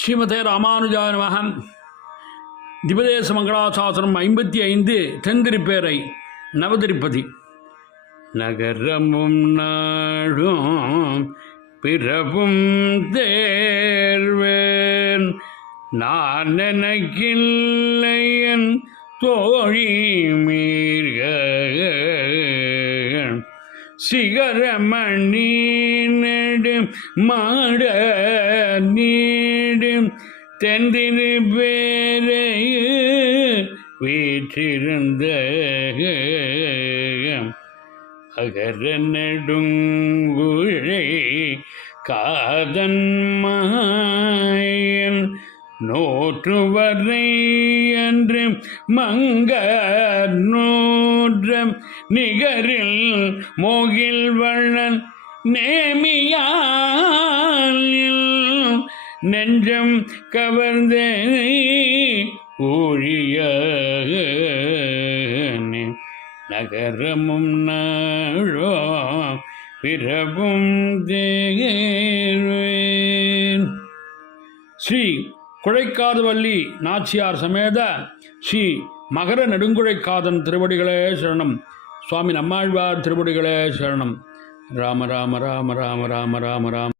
ஸ்ரீமதே ராமானுஜாய நமஹ. திபதேச மங்களாசாசனம் 55 தென்திருப்பேரை நவதிருப்பதி. நகரமும் நாடும் பிறவும் தேர்வேன் நான் எனக்கில்லையன் தோழி மீர்க சிகரமணி நெடும் மாட நீடும் தென்திரு பேரை வீற்றிருந்த அகர நெடுங்குழை காதன் மாயன் நோற்றுவரை என்று மங்கர் நூற்றம் நிகரில் மோகில் வள்ளன் நேமியால் நெஞ்சம் கவர்ந்த ஊழிய நகரமும் நாழோ பிறவும் தேர்வேன். ஸ்ரீ குழைக்காதவல்லி நாச்சியார் சமேத ஸ்ரீ மகர நெடுங்குழைக்காதன் திருவடிகளே சரணம். சுவாமி நம்மாழ்வார் திருவடிகளே சரணம். ராம ராம ராம ராம ராம ராம ராம.